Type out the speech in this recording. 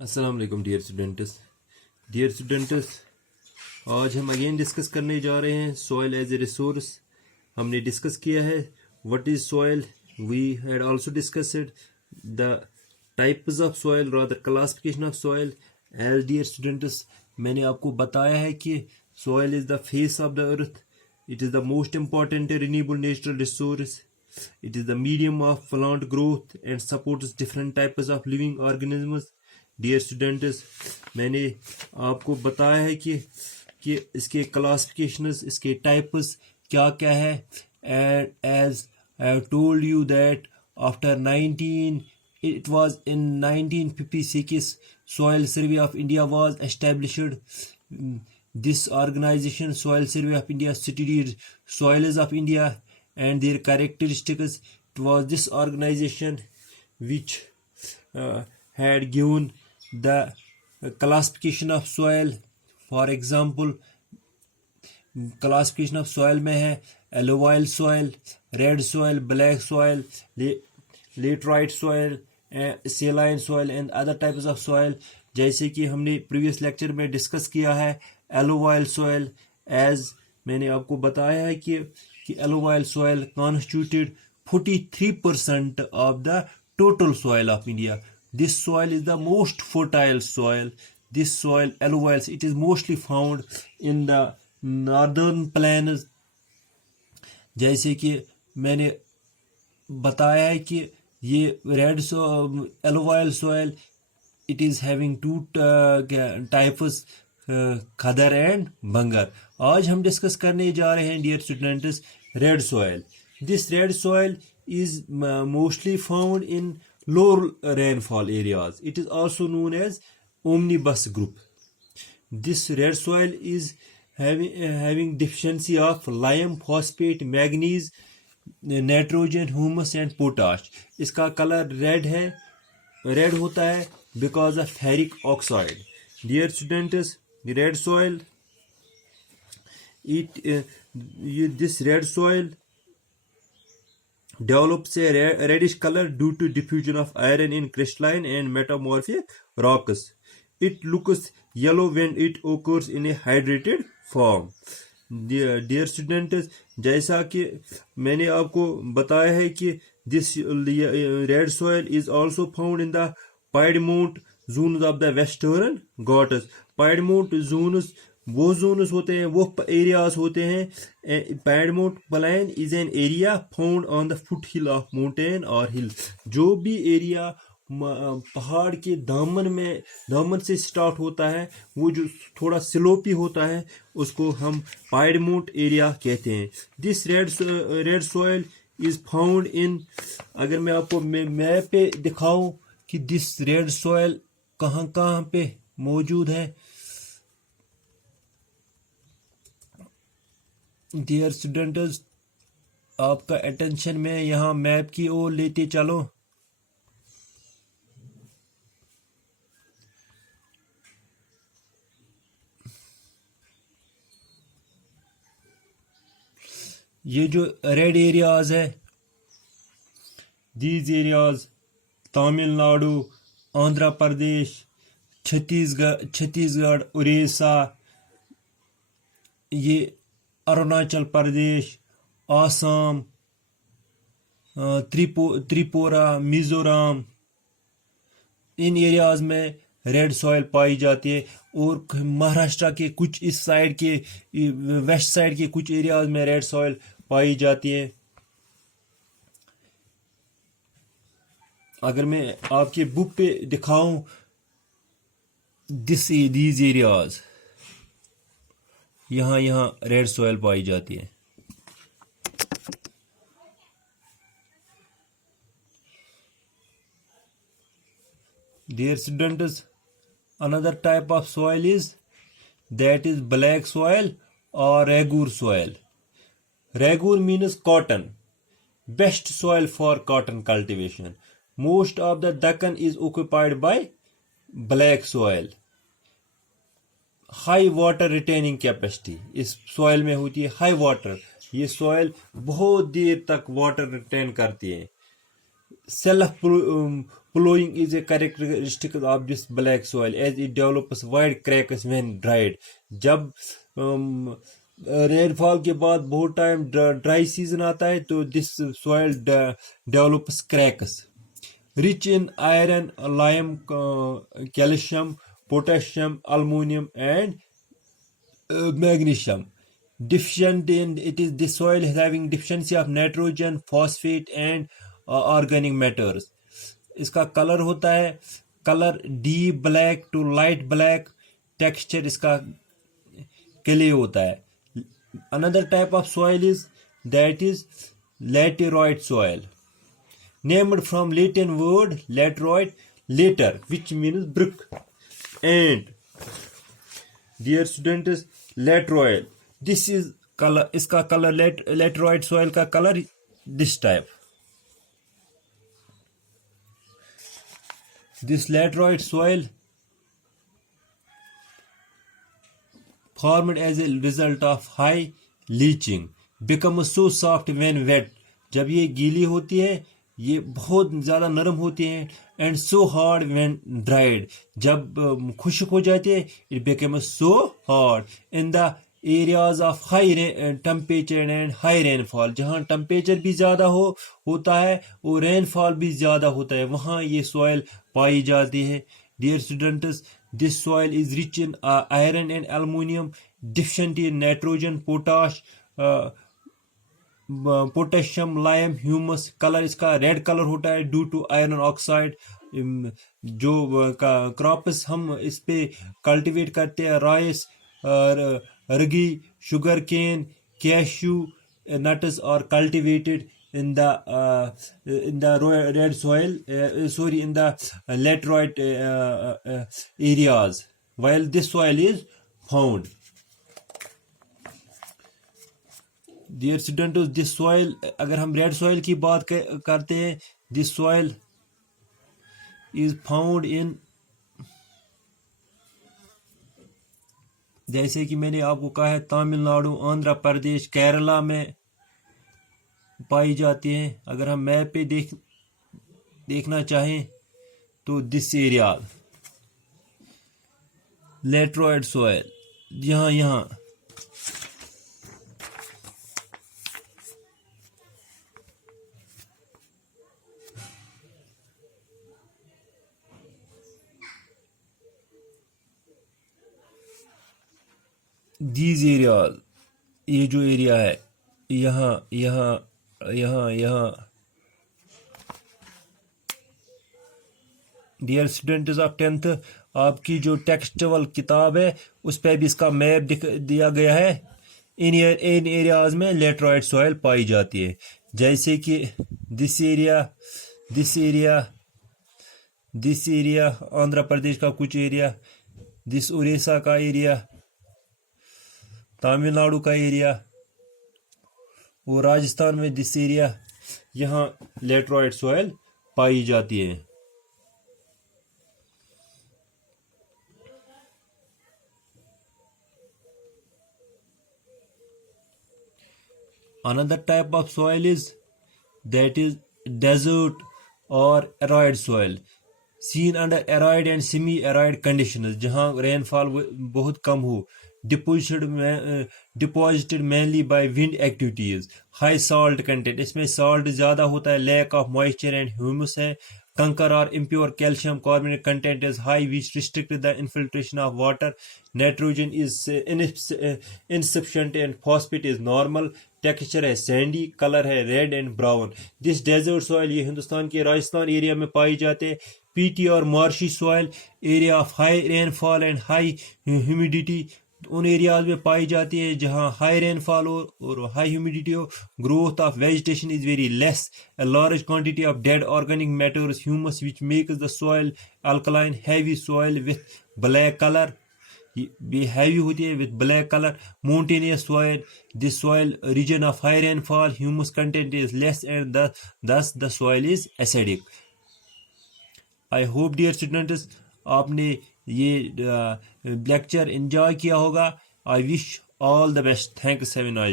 अस्सलाम वालेकुम dear students. आज हम अगेन डिस्कस करने जा रहे हैं सॉइल एज ए रिसोर्स। हमने डिस्कस किया है what is soil. We had also discussed the types of soil rather classification of soil. As dear students, मैंने आपको बताया है कि soil is the face of the earth. It is the most important renewable natural resource. It is the medium of plant growth and supports different types of living organisms. Dear students, मैंने आपको बताया है कि इसके क्लासिफिकेशंस, इसके टाइप्स क्या क्या है। And as I have told you that after 19 it was in 1956 soil survey of India was established. This organization, soil survey of India, studied soils of India and their characteristics. It was this organization which had given the classification of soil. For example, classification of soil में है alluvial soil, red soil, black soil, laterite soil, saline soil and other types of soil. जैसे कि हमने previous lecture में डिस्कस किया है alluvial soil, as मैंने आपको बताया है कि alluvial soil constituted 43% of the total soil of India. This soil is the most fertile soil. This soil, alluvial, it is mostly found in the northern plains. जैसे कि मैंने बताया है कि ये red alluvial soil, it is having two types, khadar and bhangar. आज हम discuss करने जा रहे हैं dear students red soil. This red soil is mostly found in lower rainfall areas. It is also known as omnibus group. This red soil is having deficiency of lime, phosphate, manganese, nitrogen, humus and potash. इसका colour red है, रेड होता है because of ferric oxide. Dear students, the red soil, this red soil develops a reddish color due to diffusion of iron in crystalline and metamorphic rocks. It looks yellow when it occurs in a hydrated form. Dear students, जैसा कि मैंने आपको बताया है कि this red soil is also found in the Piedmont zones of the Western Ghats. Piedmont zones वो zones होते हैं, वो areas होते हैं. Piedmont plain is an area found on the foothill of mountain or hill. जो भी area पहाड़ के दामन से स्टार्ट होता है, वो जो थोड़ा स्लोपी होता है, उसको हम पाइडमोंट एरिया कहते हैं. This red soil is found in, अगर मैं आपको मैप पे दिखाऊं कि दिस रेड सॉइल कहाँ कहाँ पे मौजूद है. डियर स्टूडेंट्स, आपका अटेंशन में यहाँ मैप की ओर लेते चलो. ये जो रेड एरियाज है, दीज एरियाज तमिलनाडु, आंध्र प्रदेश, छत्तीसगढ़, उड़ीसा, ये अरुणाचल प्रदेश, आसाम, त्रिपुरा, मिजोरम, इन एरियाज में रेड सॉइल पाई जाती है. और महाराष्ट्र के कुछ इस साइड के, वेस्ट साइड के कुछ एरियाज में रेड सॉइल पाई जाती है. अगर मैं आपके बुक पे दिखाऊं दीज एरियाज, यहाँ रेड सॉइल पाई जाती है. Dear students, another type of soil is black soil or ragur soil. Ragur means cotton. Best soil for cotton cultivation. Most of the Deccan is occupied by black soil. High water retaining capacity इस सॉइल में होती है, high water. ये सॉइल बहुत देर तक water retain करती है. Self Ploughing is a characteristic of this black soil as it develops wide cracks when dried. जब रेनफॉल के बाद बहुत टाइम ड्राई सीजन आता है तो this soil develops cracks. Rich in iron, lime, calcium, potassium, aluminum, and magnesium. Deficient in it is the soil having deficiency of nitrogen, phosphate, and organic matters. इसका colour होता है colour deep black to light black. Texture इसका clay होता है. Another type of soil is laterite soil, named from Latin word laterite, later, which means brick. And dear students, laterite, this is color. इसका color laterite soil का color this type. This laterite soil formed as a result of high leaching becomes so soft when wet. जब ये गीली होती है ये बहुत ज़्यादा नरम होती हैं. And so hard when dried, जब खुश्क हो जाती है it becomes so hard. In the areas of high temperature and high rainfall, जहाँ टेम्परेचर भी ज़्यादा होता है और रेनफॉल भी ज़्यादा होता है वहाँ ये सॉइल पाई जाती है. Dear students, this soil is rich in iron and aluminium, deficient in nitrogen, potassium, lime, humus. Colour इसका रेड कलर होता है ड्यू टू आयरन ऑक्साइड. जो क्रॉप्स हम इस पे कल्टीवेट करते हैं rice, ragi, sugar cane, cashew nuts are cultivated in the red soil, in the laterite areas, while this soil is found. Dear students, this soil, अगर हम रेड सॉइल की बात करते हैं, this soil is found in, जैसे कि मैंने आपको कहा है तमिलनाडु, आंध्र प्रदेश, केरला में पाई जाती हैं. अगर हम मैप पे देखना चाहें तो दिस एरिया लेटराइट सॉइल यहाँ दीज एरिया, ये जो एरिया है यहाँ डियर स्टूडेंट्स ऑफ 10th, आपकी जो टेक्सचुअल किताब है उस पर भी इसका मैप दिया गया है. इन एरियाज में लेटराइट सॉइल पाई जाती है, जैसे कि दिस एरिया आंध्र प्रदेश का कुछ एरिया, दिस उड़ीसा का एरिया, तमिलनाडु का एरिया और राजस्थान में दिस एरिया. यहाँ लेटराइट सॉइल पाई जाती है. Another type of soil is desert or arid soil, seen under arid and semi-arid conditions, जहाँ रेनफॉल बहुत कम हो. Deposited mainly by wind activities. High salt content, इसमें salt ज़्यादा होता है. Lack of moisture and humus है. Conker or impure calcium carbonate content is high, which restrict the infiltration of water. Nitrogen is insufficient and phosphate is normal. Texture है sandy, color है red and brown. This desert soil ये हिंदुस्तान के राजस्थान एरिया में पाई जाते हैं. Peaty or marshy soil, area of high rainfall and high humidity, उन areas में पाई जाती है जहां हाई रेनफॉल हो और हाई ह्यूमिडिटी हो. Growth of vegetation is very less. A large quantity of dead organic matters, humus, which makes the soil alkaline. Heavy soil with black colour, ये हैवी होती है with black colour. Mountainous soil, this soil region of high rainfall, humus content is less and thus the soil is acidic. I hope dear students आपने ये lecture enjoy किया होगा. I wish all the best. Thanks. Have a nice day.